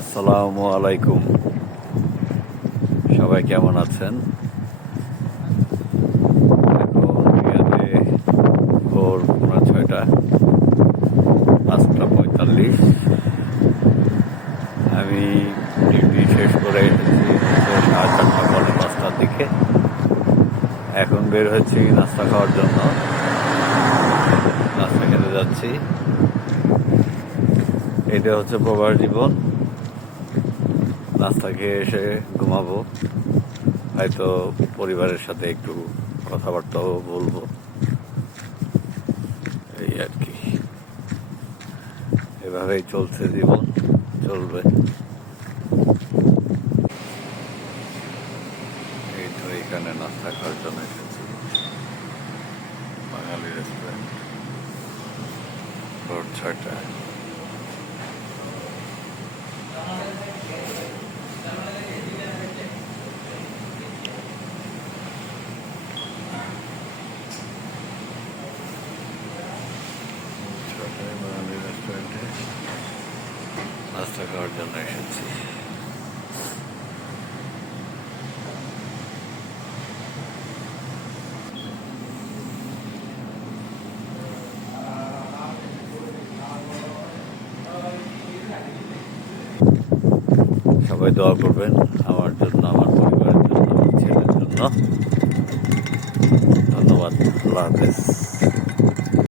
আসসালামু আলাইকুম। সবাই কেমন আছেন? এখন ইয়াতে ভোর 6:30, 5:45। আমি ডিউটি শেষ করে এসেছি হচ্ছে 4:30, 4:45টার দিকে। এখন বের হচ্ছি নাস্তা খাওয়ার জন্য। নাস্তা খেতে যাচ্ছি। এটা হচ্ছে প্রবাস জীবন। নাস্তা খেয়ে এসে ঘুমাবো, হয়তো পরিবারের সাথে একটু কথাবার্তাও বলবো, এই আর কি। এভাবেই চলছে জীবন, চলবে। এই তো এখানে নাস্তা খাওয়ার জন্য এসেছি, বাঙালি রেস্টুরেন্ট, ভোর 6টায়। বাঙালি রেস্টুরেন্টে নাস্তা খাওয়ার জন্য এসেছি। সবাই দোয়া করবেন আমার জন্য, আমার পরিবারের জন্য, আমার ছেলের জন্য। ধন্যবাদ। আল্লাহ হাফেজ।